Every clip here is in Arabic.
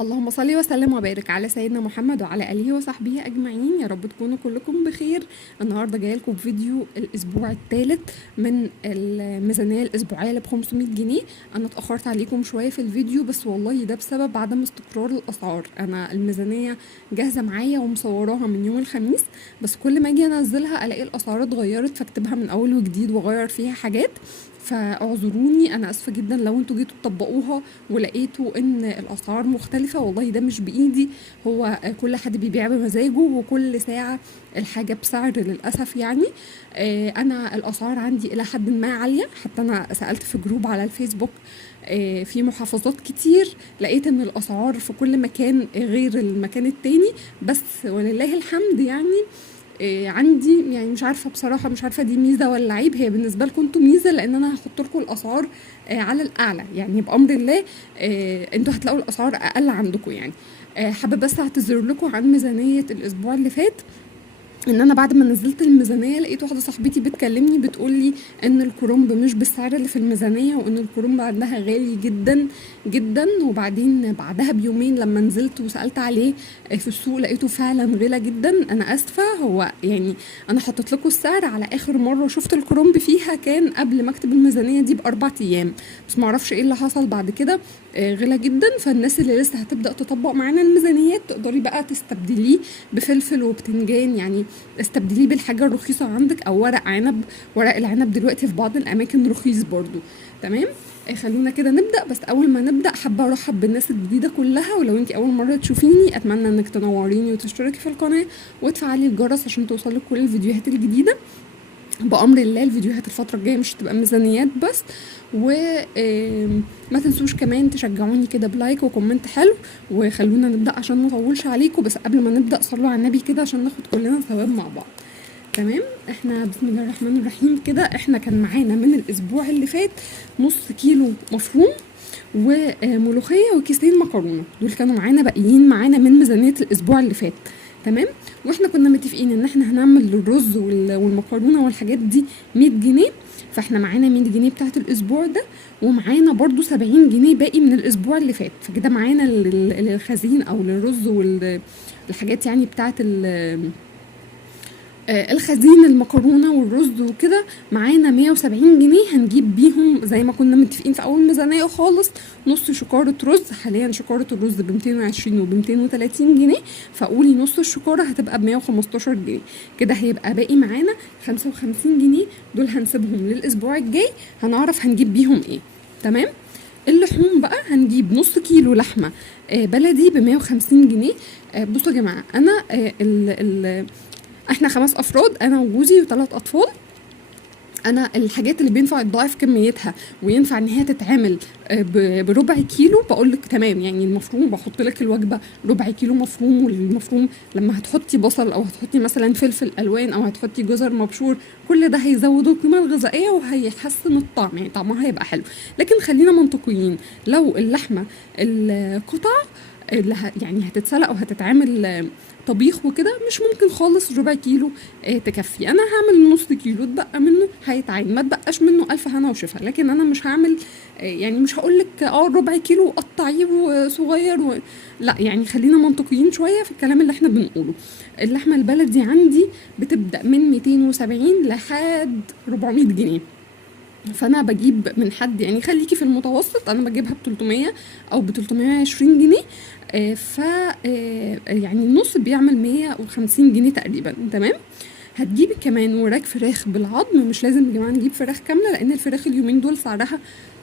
اللهم صل وسلم وبارك على سيدنا محمد وعلى اله وصحبه اجمعين. يا رب تكونوا كلكم بخير. النهارده جايه لكم فيديو الاسبوع الثالث من الميزانيه الاسبوعيه اللي ب 500 جنيه. انا اتاخرت عليكم شويه في الفيديو، بس والله ده بسبب عدم استقرار الاسعار. انا الميزانيه جاهزه معايا ومصوراها من يوم الخميس، بس كل ما اجي انزلها الاقي الاسعار اتغيرت، فاكتبها من اول وجديد واغير فيها حاجات. فاعذروني، انا اسفه جدا لو انتوا جيتوا تطبقوها ولقيتوا ان الاسعار مختلفه. والله ده مش بايدي، هو كل حد بيبيع بمزاجه وكل ساعه الحاجه بسعر للاسف يعني. انا الاسعار عندي الى حد ما عاليه، حتى انا سالت في جروب على الفيسبوك في محافظات كتير، لقيت ان الاسعار في كل مكان غير المكان التاني، بس ولله الحمد يعني. عندي يعني مش عارفه بصراحه، مش عارفه دي ميزه ولا عيب. هي بالنسبه لكم انتوا ميزه، لان انا هحط لكم الاسعار على الاعلى يعني بامر الله. انتوا هتلاقوا الاسعار اقل عندكم يعني. حابه بس اعتذر لكم عن ميزانيه الاسبوع اللي فات، ان انا بعد ما نزلت الميزانيه لقيت واحده صاحبتي بتكلمني بتقول لي ان الكرنب مش بالسعر اللي في الميزانيه، وان الكرنب عندها غالي جدا جدا. وبعدين بعدها بيومين لما نزلت وسالت عليه في السوق لقيته فعلا غالي جدا. انا اسفه، هو يعني انا حطيت لكم السعر على اخر مره شفت الكرنب فيها كان قبل ما اكتب الميزانيه دي ب4 ايام، بس معرفش ايه اللي حصل بعد كده. غلا جدا. فالناس اللي لسه هتبدا تطبق معانا الميزانيات تقدري بقى تستبدليه بفلفل وبتنجان، يعني استبدليه بالحاجه الرخيصه عندك، او ورق عنب. ورق العنب دلوقتي في بعض الاماكن رخيص برضو. تمام. خلونا كده نبدا. بس اول ما نبدا حابه ارحب بالناس الجديده كلها، ولو انت اول مره تشوفيني اتمنى انك تنوريني وتشتركي في القناه وتفعلي الجرس عشان توصلك كل الفيديوهات الجديده. بأمر الله الفيديوهات الفترة الجاية مش هتبقى ميزانيات بس. وما تنسوش كمان تشجعوني كده بلايك وكومنت حلو، وخلونا نبدأ عشان ما اطولش عليكم. بس قبل ما نبدأ صلوا على النبي كده عشان ناخد كلنا ثواب مع بعض. تمام. احنا بسم الله الرحمن الرحيم كده. احنا كان معانا من الاسبوع اللي فات نص كيلو مفروم وملوخية وكيسين مكرونة، دول كانوا معانا باقيين معانا من ميزانية الاسبوع اللي فات. تمام. واحنا كنا متفقين ان احنا هنعمل الرز والمكرونه والحاجات دي 100 جنيه، فاحنا معانا 100 جنيه بتاعت الاسبوع ده، ومعانا برضو 70 جنيه باقي من الاسبوع اللي فات. فكده معانا للخزين او للرز والحاجات يعني بتاعت الخزين، المكرونه والرز وكده، معانا 170 جنيه هنجيب بيهم زي ما كنا متفقين في اول ميزانيه خالص نص شكاره رز. حاليا شكاره الرز ب 220 وب 230 جنيه، فقولي نص الشكاره هتبقى ب 115 جنيه. كده هيبقى باقي معانا 55 جنيه، دول هنسيبهم للاسبوع الجاي هنعرف هنجيب بيهم ايه. تمام. اللحوم بقى هنجيب نص كيلو لحمه بلدي ب 150 جنيه. بصوا يا جماعه، انا احنا 5 افراد، انا وجوزي و3 اطفال. انا الحاجات اللي بينفع تضاعف كميتها وينفع ان هي تتعمل بربع كيلو بقول لك تمام. يعني المفروم بحط لك الوجبه ربع كيلو مفروم، والمفروم لما هتحطي بصل او هتحطي مثلا فلفل الوان او هتحطي جزر مبشور كل ده هيزود القيمه الغذائيه وهيحسن الطعم، يعني طعمها هيبقى حلو. لكن خلينا منطقيين، لو اللحمه القطع اللي يعني هتتسلق وهتتعمل طبيخ وكده مش ممكن خالص ربع كيلو تكفي. انا هعمل نص كيلو اتبقى منه هيتعين، ما تبقاش منه الف هنا وشفا. لكن انا مش هعمل يعني مش هقول لك ربع كيلو قطعيه صغير لا، يعني خلينا منطقيين شويه في الكلام اللي احنا بنقوله. اللحمه البلدي عندي بتبدا من 270 لحد 400 جنيه، فانا بجيب من حد يعني خليكي في المتوسط، انا بجيبها ب 300 او ب 320 جنيه. ف يعني النص بيعمل 150 جنيه تقريبا. تمام. هتجيبي كمان وراك فراخ بالعظم، مش لازم يا جماعه نجيب فراخ كامله لان الفراخ اليومين دول سعرها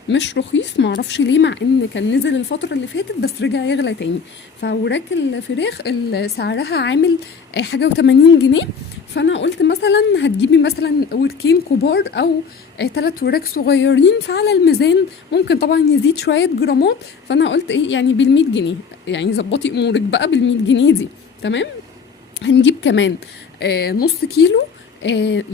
مش رخيص، معرفش ليه، مع ان كان نزل الفتره اللي فاتت بس رجع يغلى تاني. فوراك الفراخ سعرها عامل حاجه و80 جنيه. فانا قلت مثلا هتجيبي مثلا وركين كبار او 3 وراك صغيرين، فعلى الميزان ممكن طبعا يزيد شويه جرامات. فانا قلت ايه يعني بال100 جنيه، يعني ظبطي امورك بقى بال100 جنيه دي. تمام. هنجيب كمان نص كيلو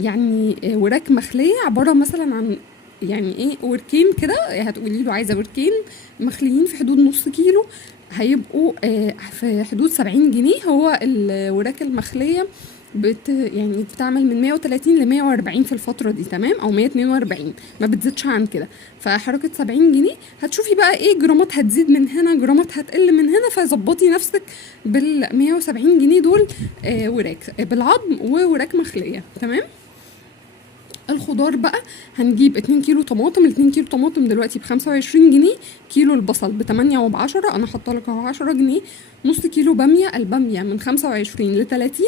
يعني وراك مخليه، عباره مثلا عن يعني ايه وركين كده، هتقولي له عايزه وركين مخليين في حدود نص كيلو، هيبقوا في حدود 70 جنيه. هو الوراك المخليه يعني بتعمل من 130 ل 140 في الفترة دي، تمام، او 142، ما بتزيدش عن كده. فحركة 70 جنيه هتشوفي بقى ايه، جرامات هتزيد من هنا، جرامات هتقل من هنا، فظبطي نفسك بال 170 جنيه دول وراك بالعظم ووراك مخلية، تمام. الخضار بقى هنجيب 2 كيلو طماطم، 2 كيلو طماطم دلوقتي ب25 جنيه، كيلو البصل ب8 وب10، انا حاطالك اهو 10 جنيه، نص كيلو بامية، البامية من 25 ل30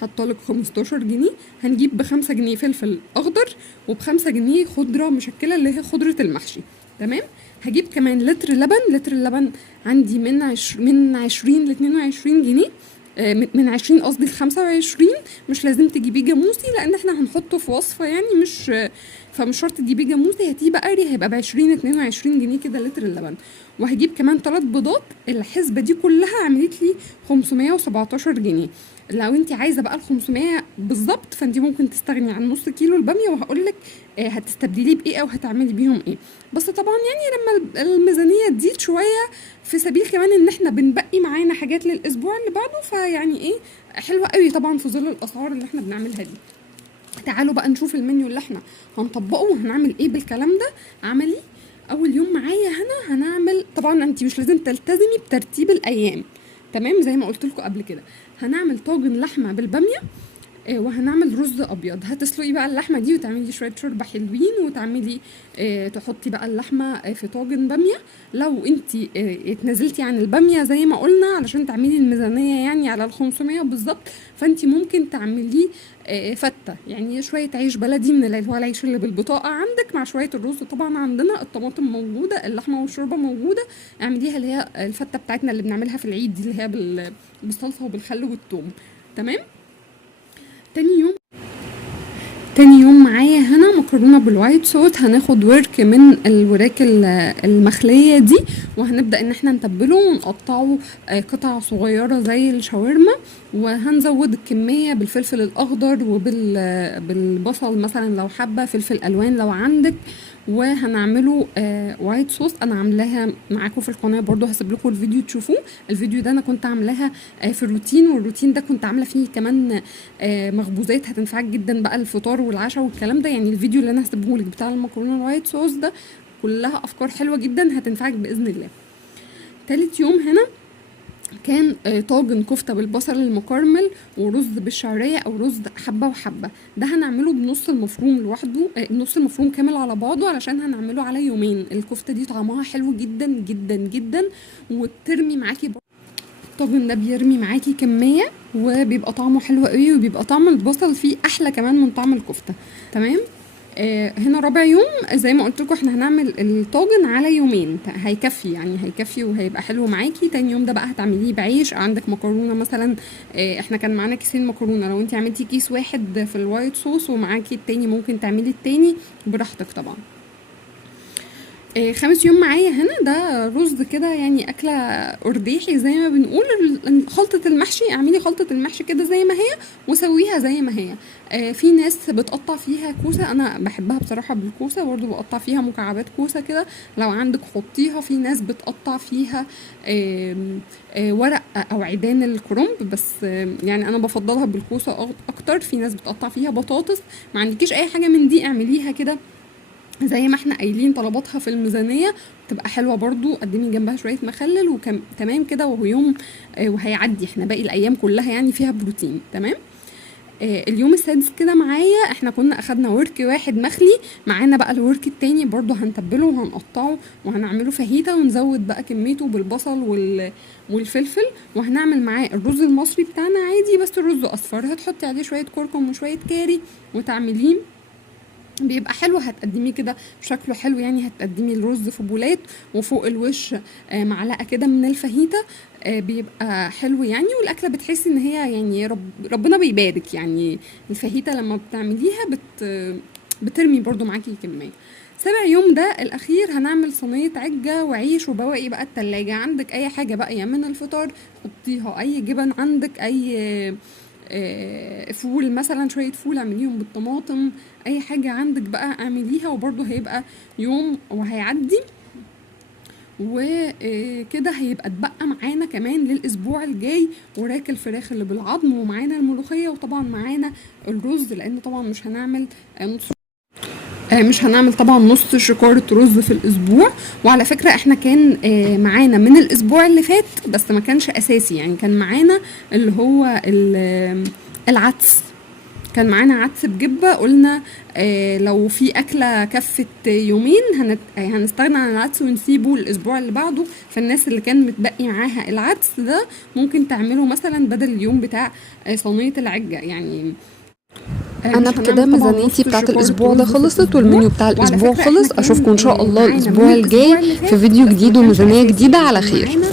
حطالك 15 جنيه. هنجيب ب5 جنيه فلفل اخضر، وب5 جنيه خضرة مشكلة اللي هي خضرة المحشي، تمام. هجيب كمان لتر لبن، لتر اللبن عندي من 20 ل22 جنيه، من 20 قصدي ل25. مش لازم تجيبيه جاموسي لان احنا هنحطه في وصفة يعني، مش فمش شرط تجيبيه جاموسي، هاتيه بقري هيبقى ب20 22 جنيه كده لتر اللبن. وهجيب كمان 3 بيضات، الحسبة دي كلها عملت لي 517 جنيه. لو انت عايزه بقى ال 500 بالظبط فانت ممكن تستغني عن نص كيلو الباميه، وهقول لك هتستبدليه بايه او هتعملي بيهم ايه. بس طبعا يعني لما الميزانيه تزيد شويه، في سبيل كمان ان احنا بنبقي معانا حاجات للاسبوع اللي بعده، فيعني ايه، حلوه قوي طبعا في ظل الاسعار اللي احنا بنعملها دي. تعالوا بقى نشوف المنيو اللي احنا هنطبقه وهنعمل ايه بالكلام ده عملي. اول يوم معايا هنا هنعمل، طبعا انت مش لازم تلتزمي بترتيب الايام، تمام، زي ما قلت لكم قبل كده. هنعمل طاجن لحمه بالباميه، وهنعمل رز ابيض. هتسلقي بقى اللحمه دي وتعملي شويه شوربه حلوين، وتعملي تحطي بقى اللحمه في طاجن باميه. لو انت اتنازلتي عن الباميه زي ما قلنا علشان تعملي الميزانيه يعني على ال 500 بالظبط، فانت ممكن تعمليه فته، يعني شويه عيش بلدي من اللي هو العيش اللي بالبطاقه عندك، مع شويه الرز. طبعا عندنا الطماطم موجوده، اللحمه والشوربه موجوده، اعمليها اللي هي الفته بتاعتنا اللي بنعملها في العيد دي، اللي هي بالصلصه وبالخل والثوم، تمام. تاني يوم تاني يوم معايا هنا مكرونه بالوايت صوص. هناخد ورك من الوراك المخليه دي، وهنبدا ان احنا نتبله ونقطعه قطع صغيره زي الشاورما، وهنزود الكميه بالفلفل الاخضر وبالبصل مثلا لو حابه، فلفل الوان لو عندك. وهنعمله وايت صوص، انا عاملاها معاكم في القناه برضو، هسيب لكم الفيديو تشوفوه. الفيديو ده انا كنت عاملاها في الروتين، والروتين ده كنت عامله فيه كمان مخبوزات هتنفعك جدا بقى الفطار والعشاء والكلام ده. يعني الفيديو اللي انا هسيبه لك بتاع المكرونه الوايت صوص ده كلها افكار حلوه جدا هتنفعك باذن الله. تالت يوم هنا كان طاجن كفته بالبصل المكرمل ورز بالشعريه او رز حبه وحبه. ده هنعمله بنص المفروم لوحده، نص المفروم كامل على بعضه، علشان هنعمله على يومين. الكفته دي طعمها حلو جدا جدا جدا، وبترمي معاكي الطاجن ده بيرمي معاكي كميه، وبيبقى طعمه حلو قوي، وبيبقى طعم البصل فيه احلى كمان من طعم الكفته، تمام. هنا رابع يوم زي ما قلت لكم احنا هنعمل الطاجن على يومين، هيكفي يعني، هيكفي وهيبقى حلو معاكي. تاني يوم ده بقى هتعمليه بعيش، عندك مكرونه مثلا، احنا كان معانا كيسين مكرونه، لو انت عملتي كيس واحد في الوايت صوص ومعاكي التاني ممكن تعملي التاني براحتك طبعا. خامس يوم معايا هنا ده رز كده يعني اكله ارداحي زي ما بنقول، خلطه المحشي. اعملي خلطه المحشي كده زي ما هي وسويها زي ما هي. في ناس بتقطع فيها كوسه، انا بحبها بصراحه بالكوسه، برضو بقطع فيها مكعبات كوسه كده، لو عندك حطيها. في ناس بتقطع فيها ورق او عيدان الكرنب، بس يعني انا بفضلها بالكوسه اكتر. في ناس بتقطع فيها بطاطس، ما عندكيش اي حاجه من دي اعمليها كده زي ما احنا قايلين طلباتها في الميزانيه، تبقى حلوه برضو. قدمي جنبها شويه مخلل تمام كده، وهو يوم وهيعدي، احنا باقي الايام كلها يعني فيها بروتين، تمام. اليوم السادس كده معايا احنا كنا اخدنا ورك واحد مخلي، معانا بقى الورك التاني برضو هنتبله وهنقطعه وهنعمله فاهيتا، ونزود بقى كميته بالبصل والفلفل، وهنعمل معاه الرز المصري بتاعنا عادي بس الرز اصفر، هتحطي عليه شويه كركم وشويه كاري وتعمليه، بيبقى حلو. هتقدميه كده شكله حلو يعني، هتقدمي الرز في بولات وفوق الوش معلقه كده من الفاهيتا، بيبقى حلو يعني. والاكله بتحسي ان هي يعني ربنا بيبارك يعني. الفاهيتا لما بتعمليها بترمي برضو معاكي كميه. سابع يوم ده الاخير هنعمل صينيه عجه وعيش وبواقي بقى التلاجة. عندك اي حاجه باقيه من الفطار حطيها، اي جبن عندك، اي فول مثلا، شويه فول اعمليهم بالطماطم، اي حاجه عندك بقى اعمليها، وبرده هيبقى يوم وهيعدي. وكده هيبقى اتبقى معانا كمان للاسبوع الجاي وراك الفراخ اللي بالعظم، ومعانا الملوخيه، وطبعا معانا الرز، لان طبعا مش هنعمل طبعا نص شكارة رز في الاسبوع. وعلى فكرة احنا كان معانا من الاسبوع اللي فات، بس ما كانش اساسي، يعني كان معانا اللي هو العدس، كان معانا عدس بجبة. قلنا لو في أكلة كفت يومين هنستغنى عن العدس ونسيبه الأسبوع اللي بعده. فالناس اللي كان متبقي معاها العدس ده ممكن تعمله مثلا بدل اليوم بتاع صينية العجة يعني. انا مش بكده هنعمل طبعا ميزانيتي نص بتاعت شكارة الاسبوع رز ده في خلصت الأسبوع. والمنيو بتاع وعلى الاسبوع فكرة احنا خلص. كان اشوفكم ان شاء الله معانا الاسبوع من الأسبوع الجاي اللي في فات، فيديو بس ما جديد كانش وميزانية أساسي، جديدة. يعني على كان خير. معانا